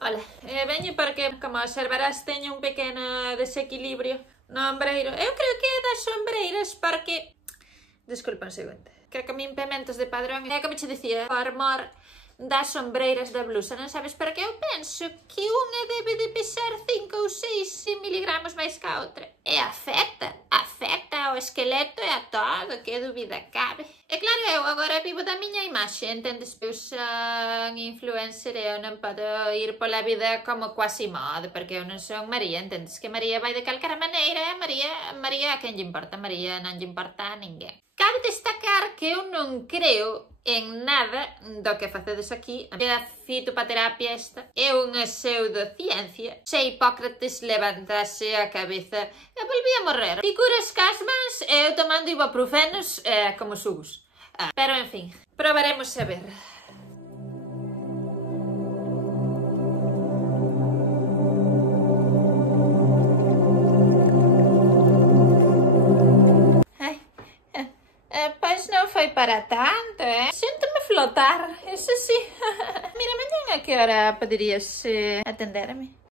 Ola, veño porque, como observarás, teño un pequeno desequilibrio no ombreiro. Eu creo que é das ombreiras porque... Desculpa un segundo. Creo que me implementos de padrón. É como che dicía, por mor das ombreiras da blusa, non sabes? Porque eu penso que unha debe de pesar 5 ou 6 miligramos máis que a outra. E afecta ao esqueleto e a todo, que dúbida cabe. E claro, eu agora vivo da miña imaxe, entendes? Eu son influencer e eu non podo ir pola vida como Quasimodo, porque eu non son María, entendes? Que María vai de calquera maneira e María a quen lle importa? María non lle importa a ninguén. Cabe destacar que eu non creo en nada do que facedes aquí. A fitopaterapia esta é unha pseudociencia. Se Hipócrates levantase a cabeza e volvía a morrer. Ti curas casmas e eu tomando ibuprofenos como xugos. Pero, en fin, probaremos a ver. Pois non foi para tanto, Sinto-me flotar, eso sí. Mira, mañan a que hora poderías atenderme?